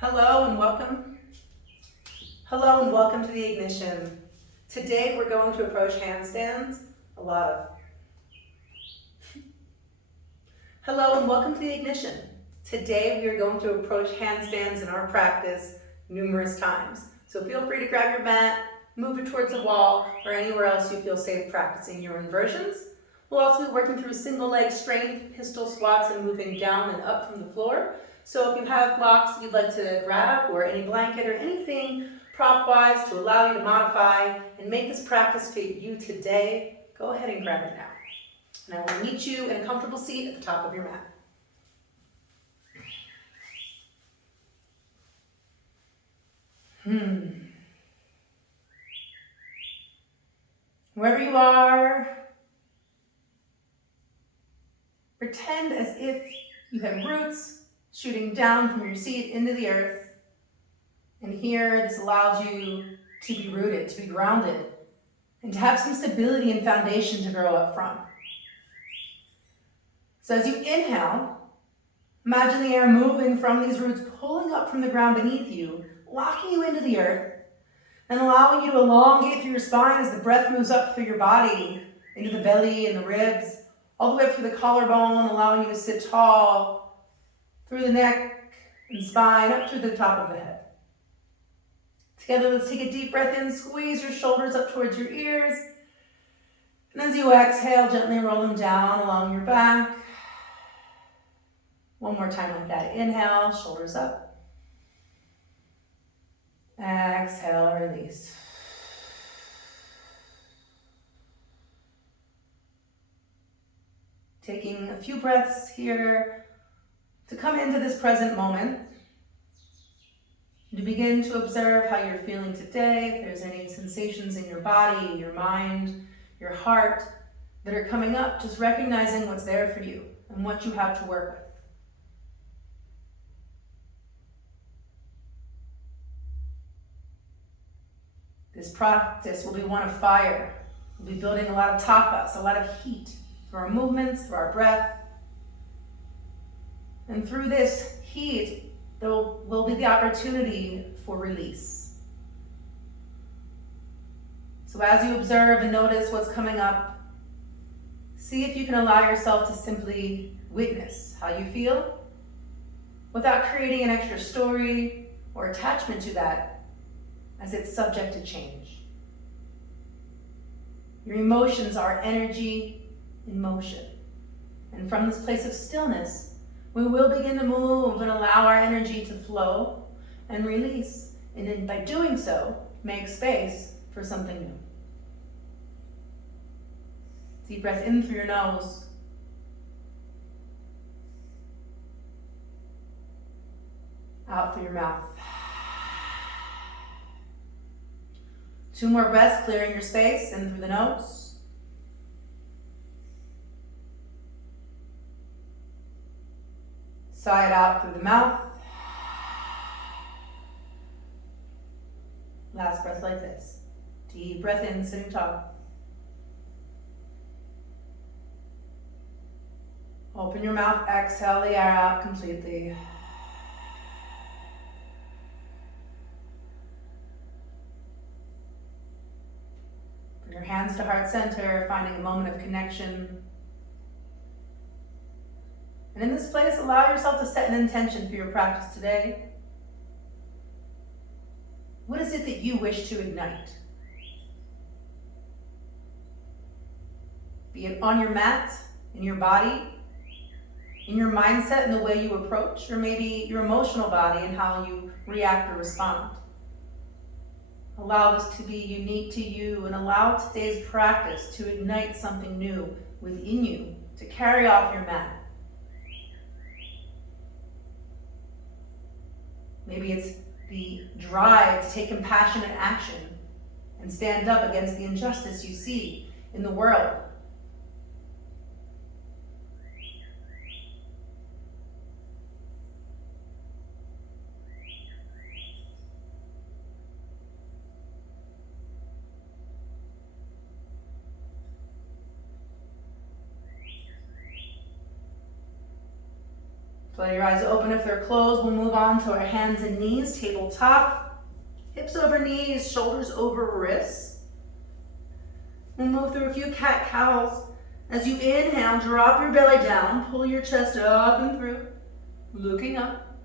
Hello and welcome. Hello and welcome to the ignition. Today we're going to approach handstands. Hello and welcome to the ignition. Today we are going to approach handstands in our practice numerous times. So feel free to grab your mat, move it towards the wall, or anywhere else you feel safe practicing your inversions. We'll also be working through single leg strength, pistol squats, and moving down and up from the floor. So if you have blocks you'd like to grab, or any blanket or anything prop-wise to allow you to modify and make this practice fit you today, go ahead and grab it now. And I will meet you in a comfortable seat at the top of your mat. Wherever you are, pretend as if you have roots shooting down from your seat into the earth. And here, this allows you to be rooted, to be grounded, and to have some stability and foundation to grow up from. So as you inhale, imagine the air moving from these roots, pulling up from the ground beneath you, locking you into the earth, and allowing you to elongate through your spine as the breath moves up through your body, into the belly and the ribs, all the way up through the collarbone, allowing you to sit tall, through the neck and spine, up through the top of the head. Together, let's take a deep breath in, squeeze your shoulders up towards your ears, and as you exhale, gently roll them down along your back. One more time like that. Inhale, shoulders up. Exhale, release. Taking a few breaths here to come into this present moment, and to begin to observe how you're feeling today, if there's any sensations in your body, your mind, your heart that are coming up, just recognizing what's there for you and what you have to work with. This practice will be one of fire. We'll be building a lot of tapas, a lot of heat, through our movements, through our breath. And through this heat, there will be the opportunity for release. So as you observe and notice what's coming up, see if you can allow yourself to simply witness how you feel without creating an extra story or attachment to that, as it's subject to change. Your emotions are energy in motion. And from this place of stillness, we will begin to move and allow our energy to flow and release. And then by doing so, make space for something new. Deep breath in through your nose. Out through your mouth. 2 more breaths, clearing your space, in through the nose. Sigh it out through the mouth. Last breath like this. Deep breath in, sitting tall. Open your mouth, exhale the air out completely. Bring your hands to heart center, finding a moment of connection. And in this place, allow yourself to set an intention for your practice today. What is it that you wish to ignite? Be it on your mat, in your body, in your mindset and the way you approach, or maybe your emotional body and how you react or respond. Allow this to be unique to you, and allow today's practice to ignite something new within you to carry off your mat. Maybe it's the drive to take compassionate action and stand up against the injustice you see in the world. Let your eyes open if they're closed. We'll move on to our hands and knees, tabletop. Hips over knees, shoulders over wrists. We'll move through a few cat-cows. As you inhale, drop your belly down, pull your chest up and through, looking up.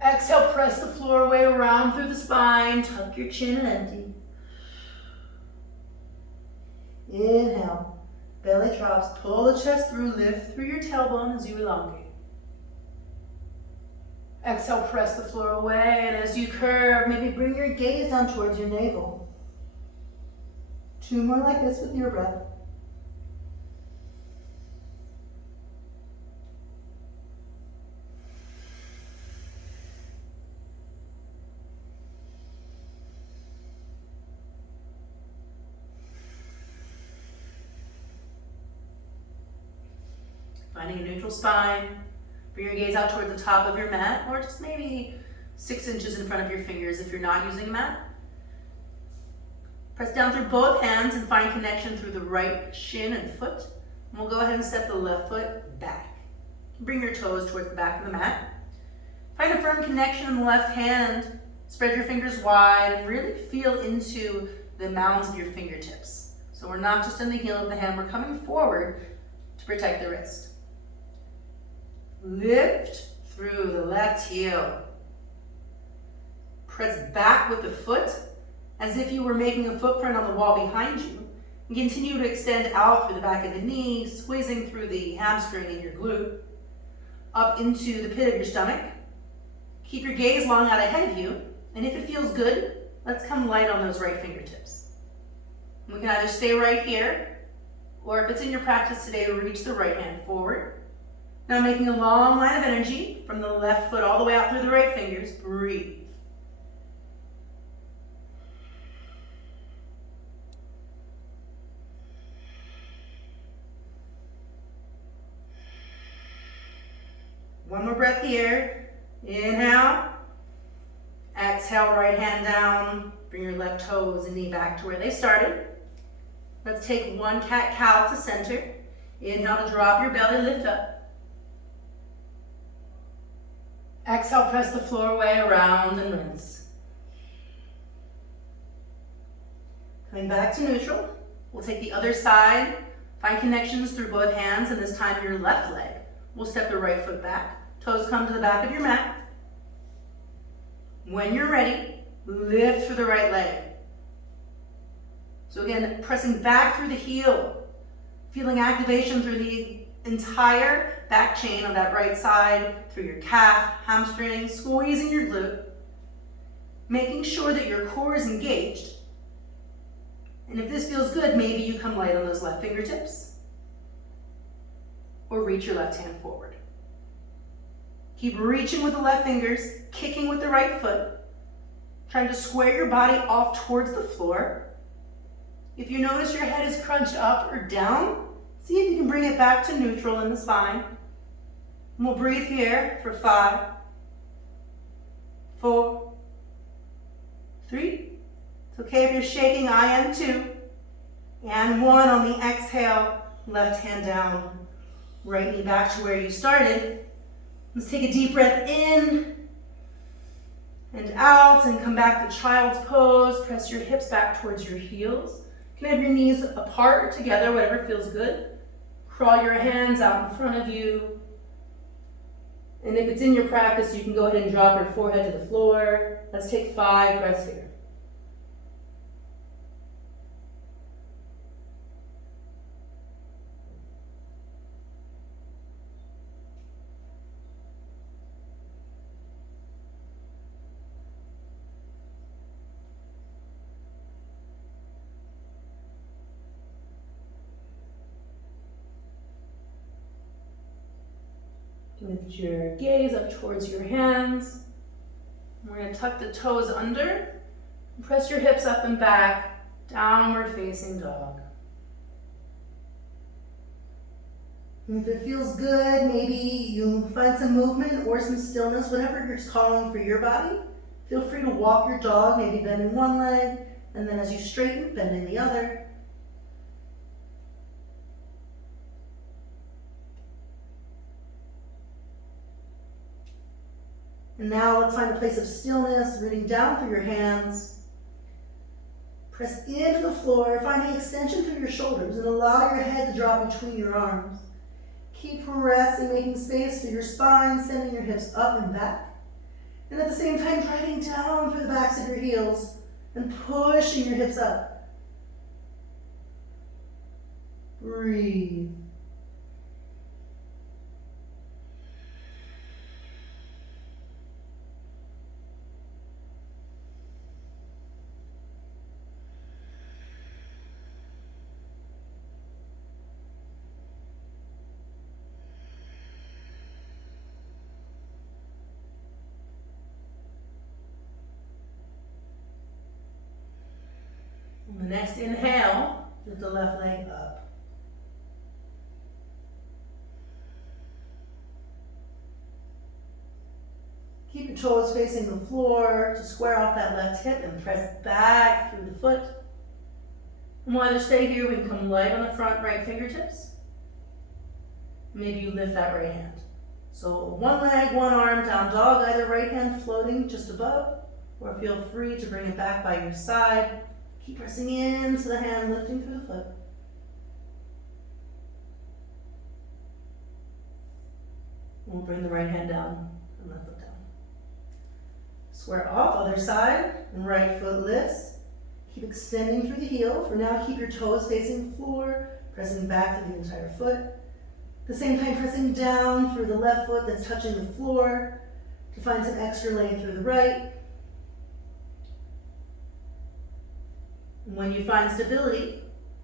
Exhale, press the floor away, around through the spine, tuck your chin and empty. Inhale, belly drops, pull the chest through, lift through your tailbone as you elongate. Exhale, press the floor away, and as you curve, maybe bring your gaze down towards your navel. 2 more like this with your breath. Finding a neutral spine. Bring your gaze out towards the top of your mat, or just maybe 6 inches in front of your fingers if you're not using a mat. Press down through both hands and find connection through the right shin and foot. And we'll go ahead and step the left foot back. Bring your toes towards the back of the mat. Find a firm connection in the left hand. Spread your fingers wide and really feel into the mounds of your fingertips. So we're not just in the heel of the hand, we're coming forward to protect the wrist. Lift through the left heel. Press back with the foot as if you were making a footprint on the wall behind you. And continue to extend out through the back of the knee, squeezing through the hamstring and your glute, up into the pit of your stomach. Keep your gaze long out ahead of you, and if it feels good, let's come light on those right fingertips. We can either stay right here, or if it's in your practice today, reach the right hand forward. Now making a long line of energy from the left foot all the way out through the right fingers. Breathe. One more breath here. Inhale. Exhale, right hand down. Bring your left toes and knee back to where they started. Let's take one cat-cow to center. Inhale to drop your belly, lift up. Exhale, press the floor away, around and rinse. Coming back to neutral. We'll take the other side. Find connections through both hands, and this time your left leg. We'll step the right foot back. Toes come to the back of your mat. When you're ready, lift through the right leg. So again, pressing back through the heel, feeling activation through the entire back chain on that right side, through your calf, hamstring, squeezing your glute, making sure that your core is engaged. And if this feels good, maybe you come light on those left fingertips, or reach your left hand forward. Keep reaching with the left fingers, kicking with the right foot, trying to square your body off towards the floor. If you notice your head is crunched up or down, see if you can bring it back to neutral in the spine. And we'll breathe here for 5, 4, 3. It's okay if you're shaking, I am too. And 1 on the exhale, left hand down, right knee back to where you started. Let's take a deep breath in and out and come back to child's pose. Press your hips back towards your heels. You can have your knees apart or together, whatever feels good. Crawl your hands out in front of you. And if it's in your practice, you can go ahead and drop your forehead to the floor. Let's take 5 breaths here. Lift your gaze up towards your hands. We're going to tuck the toes under. Press your hips up and back. Downward facing dog. And if it feels good, maybe you find some movement or some stillness, whatever you're calling for your body. Feel free to walk your dog, maybe bending one leg, and then as you straighten, bending the other. And now let's find a place of stillness, rooting down through your hands. Press into the floor, finding extension through your shoulders, and allow your head to drop between your arms. Keep pressing, making space through your spine, sending your hips up and back. And at the same time, driving down through the backs of your heels and pushing your hips up. Breathe. On the next inhale, lift the left leg up. Keep your toes facing the floor to square off that left hip and press back through the foot. And while you stay here, we can come light on the front right fingertips. Maybe you lift that right hand. So one leg, one arm, down dog, either right hand floating just above, or feel free to bring it back by your side. Keep pressing into the hand, lifting through the foot. We'll bring the right hand down and left foot down. Square off, other side, and right foot lifts. Keep extending through the heel. For now, keep your toes facing the floor, pressing back to the entire foot. At the same time, pressing down through the left foot that's touching the floor to find some extra length through the right. And when you find stability,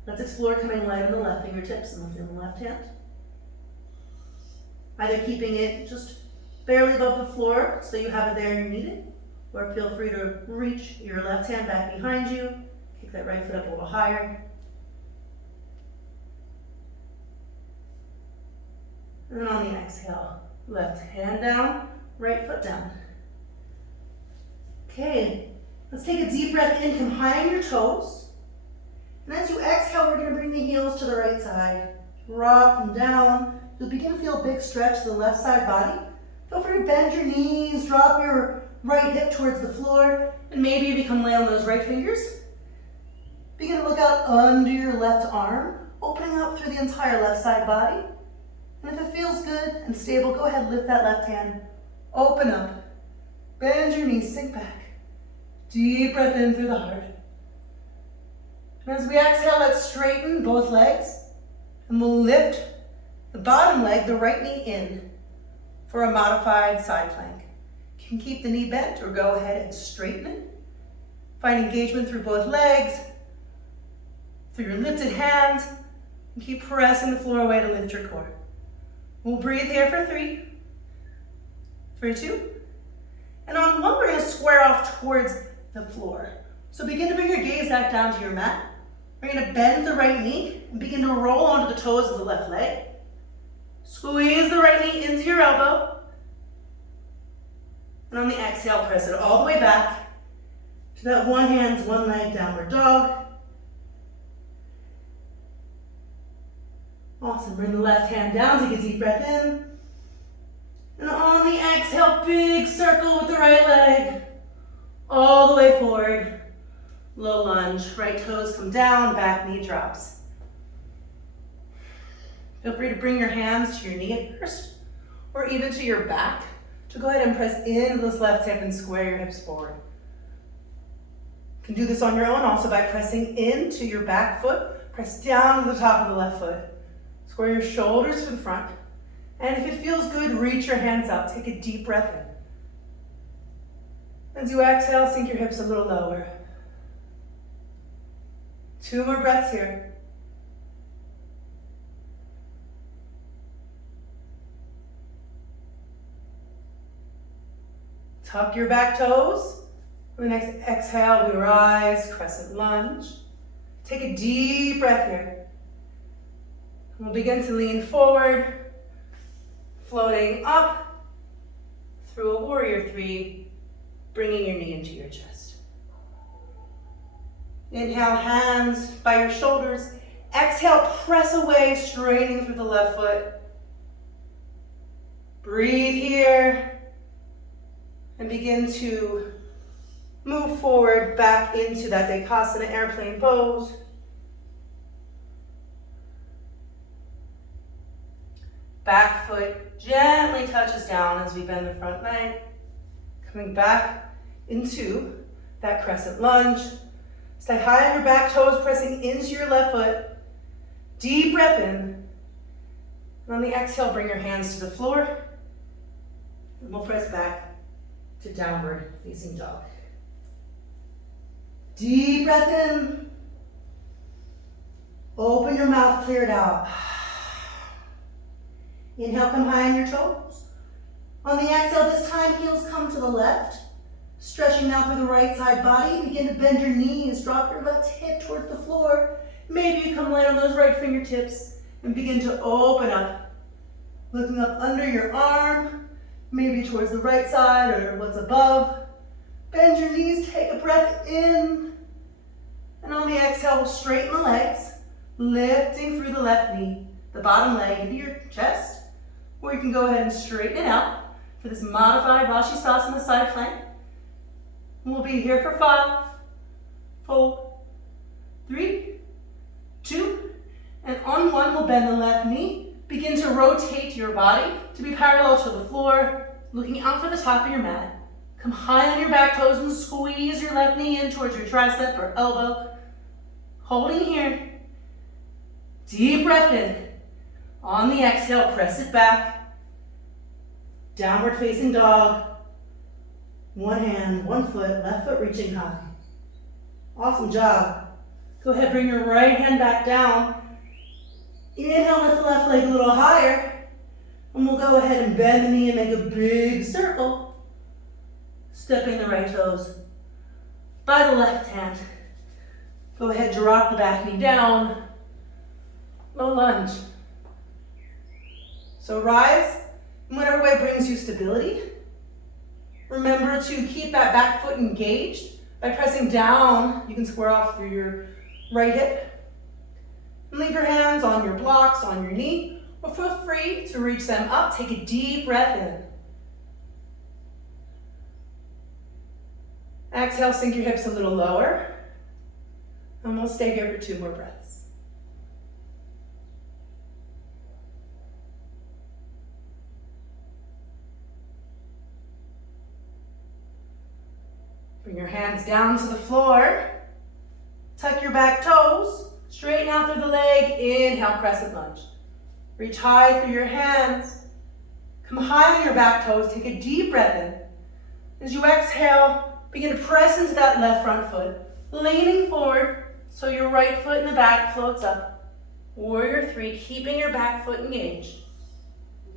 let's explore coming light on the left fingertips and lifting the left hand. Either keeping it just barely above the floor so you have it there and you need it, or feel free to reach your left hand back behind you, kick that right foot up a little higher. And then on the exhale, left hand down, right foot down. Okay. Let's take a deep breath in, come high on your toes. And as you exhale, we're going to bring the heels to the right side. Drop them down. You'll begin to feel a big stretch to the left side body. Feel free to bend your knees, drop your right hip towards the floor, and maybe you become lay on those right fingers. Begin to look out under your left arm, opening up through the entire left side body. And if it feels good and stable, go ahead, lift that left hand. Open up. Bend your knees, sink back. Deep breath in through the heart. And as we exhale, let's straighten both legs. And we'll lift the bottom leg, the right knee in for a modified side plank. You can keep the knee bent or go ahead and straighten it. Find engagement through both legs, through your lifted hands, and keep pressing the floor away to lift your core. We'll breathe here for 3, for 2, and on 1, we're going to square off towards the floor. So begin to bring your gaze back down to your mat. We're going to bend the right knee and begin to roll onto the toes of the left leg. Squeeze the right knee into your elbow. And on the exhale, press it all the way back to that one hand, one leg downward dog. Awesome. Bring the left hand down, take a deep breath in. And on the exhale, big circle with the right leg. All the way forward. Low lunge. Right toes come down, back knee drops. Feel free to bring your hands to your knee at first, or even to your back, to go ahead and press into this left hip and square your hips forward. You can do this on your own also by pressing into your back foot, press down to the top of the left foot. Square your shoulders to the front. And if it feels good, reach your hands up. Take a deep breath in. As you exhale, sink your hips a little lower. 2 more breaths here. Tuck your back toes. On the next exhale, we rise, crescent lunge. Take a deep breath here. And we'll begin to lean forward, floating up through a warrior 3, bringing your knee into your chest. Inhale, hands by your shoulders. Exhale, press away, straightening through the left foot. Breathe here. and begin to move forward back into that Dekasana airplane pose. Back foot gently touches down as we bend the front leg. Coming back into that crescent lunge. Stay high on your back toes, pressing into your left foot. Deep breath in. And on the exhale, bring your hands to the floor. And we'll press back to downward facing dog. Deep breath in. Open your mouth, clear it out. Inhale, come high on your toes. On the exhale, this time, heels come to the left. Stretching now through the right side body. Begin to bend your knees. Drop your left hip towards the floor. Maybe you come light on those right fingertips and begin to open up. Looking up under your arm, maybe towards the right side or what's above. Bend your knees, take a breath in. And on the exhale, we'll straighten the legs, lifting through the left knee, the bottom leg into your chest. Or you can go ahead and straighten it out for this modified Vashisthasana side plank. And we'll be here for 5, 4, 3, 2, and on 1, we'll bend the left knee. Begin to rotate your body to be parallel to the floor, looking out for the top of your mat. Come high on your back toes and squeeze your left knee in towards your tricep or elbow. Holding here. Deep breath in. On the exhale, press it back. Downward facing dog. One hand, one foot, left foot reaching high. Awesome job. Go ahead, bring your right hand back down. Inhale, lift the left leg a little higher. And we'll go ahead and bend the knee and make a big circle. Stepping the right toes by the left hand. Go ahead, drop the back knee down. Low lunge. So rise in whatever way brings you stability. Remember to keep that back foot engaged. By pressing down, you can square off through your right hip. And leave your hands on your blocks, on your knee, or feel free to reach them up. Take a deep breath in. Exhale, sink your hips a little lower. And we'll stay here for 2 more breaths. Bring your hands down to the floor. Tuck your back toes. Straighten out through the leg. Inhale, crescent lunge. Reach high through your hands. Come high on your back toes. Take a deep breath in. As you exhale, begin to press into that left front foot. Leaning forward so your right foot in the back floats up. Warrior 3, keeping your back foot engaged.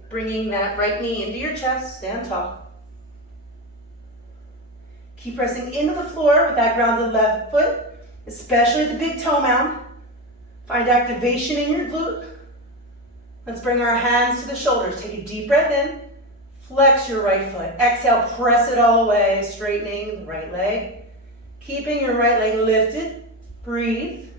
Bringing that right knee into your chest. Stand tall. Keep pressing into the floor with that grounded left foot, especially the big toe mound. Find activation in your glute. Let's bring our hands to the shoulders. Take a deep breath in. Flex your right foot. Exhale, press it all away, straightening the right leg. Keeping your right leg lifted. Breathe.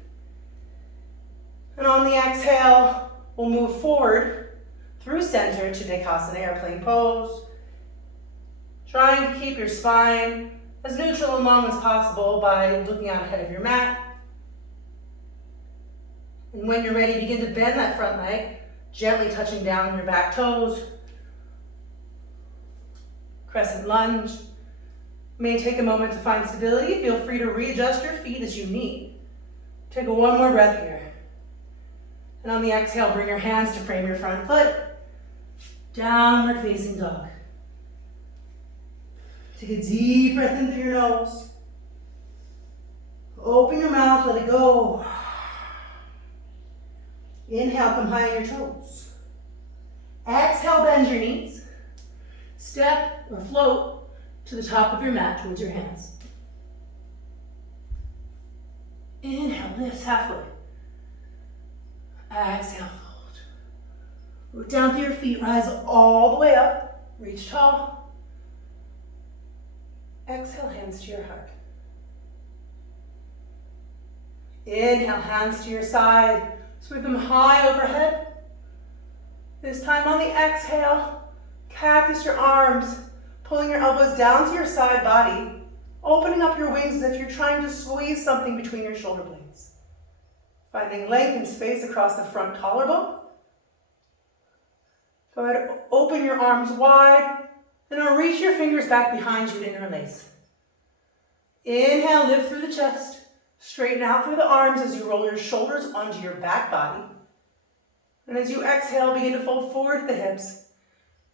And on the exhale, we'll move forward through center to Dekasana airplane pose. Trying to keep your spine as neutral and long as possible by looking out ahead of your mat. And when you're ready, begin to bend that front leg, gently touching down on your back toes. Crescent lunge. May take a moment to find stability. Feel free to readjust your feet as you need. Take 1 more breath here. And on the exhale, bring your hands to frame your front foot. Downward facing dog. Take a deep breath in through your nose. Open your mouth, let it go. Inhale, come high on your toes. Exhale, bend your knees. Step or float to the top of your mat towards your hands. Inhale, lift halfway. Exhale, fold. Root down through your feet, rise all the way up. Reach tall. Exhale, hands to your heart. Inhale, hands to your side. Sweep them high overhead. This time on the exhale, cactus your arms. pulling your elbows down to your side body, opening up your wings as if you're trying to squeeze something between your shoulder blades. Finding length and space across the front collarbone. Go ahead, open your arms wide, and now reach your fingers back behind you to interlace. Inhale, lift through the chest. Straighten out through the arms as you roll your shoulders onto your back body. And as you exhale, begin to fold forward at the hips.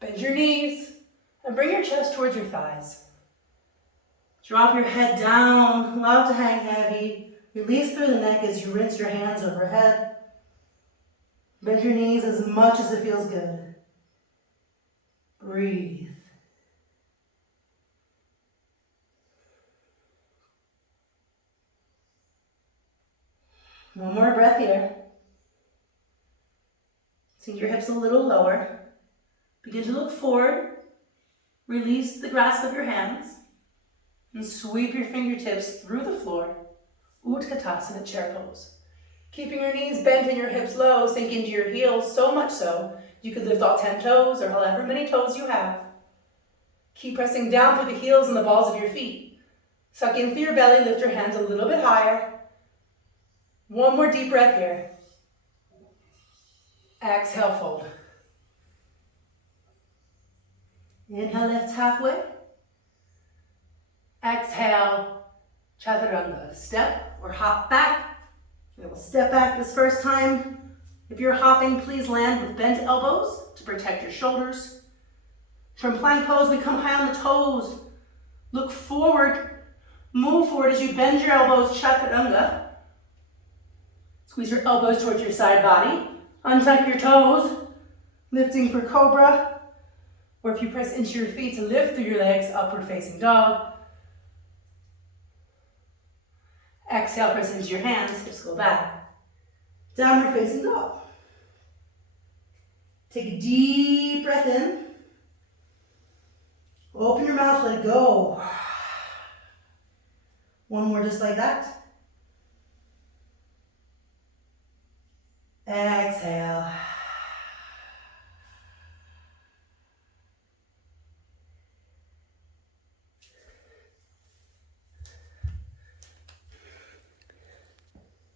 Bend your knees and bring your chest towards your thighs. Drop your head down, allow it to hang heavy. Release through the neck as you rinse your hands overhead. Bend your knees as much as it feels good. Breathe. One more breath here. Sink your hips a little lower. Begin to look forward. Release the grasp of your hands. And sweep your fingertips through the floor. Utkatasana, chair pose. Keeping your knees bent and your hips low, sink into your heels so much so you could lift all 10 toes or however many toes you have. Keep pressing down through the heels and the balls of your feet. Suck in through your belly, lift your hands a little bit higher. One more deep breath here. Exhale, fold. Inhale, lift halfway. Exhale, chaturanga. Step or hop back. We'll step back this first time. If you're hopping, please land with bent elbows to protect your shoulders. From plank pose, we come high on the toes. Look forward. Move forward as you bend your elbows, chaturanga. Squeeze your elbows towards your side body. Untuck your toes, lifting for cobra. Or if you press into your feet to lift through your legs, upward facing dog. Exhale, press into your hands, hips go back. Downward facing dog. Take a deep breath in. Open your mouth, let it go. One more just like that. Exhale.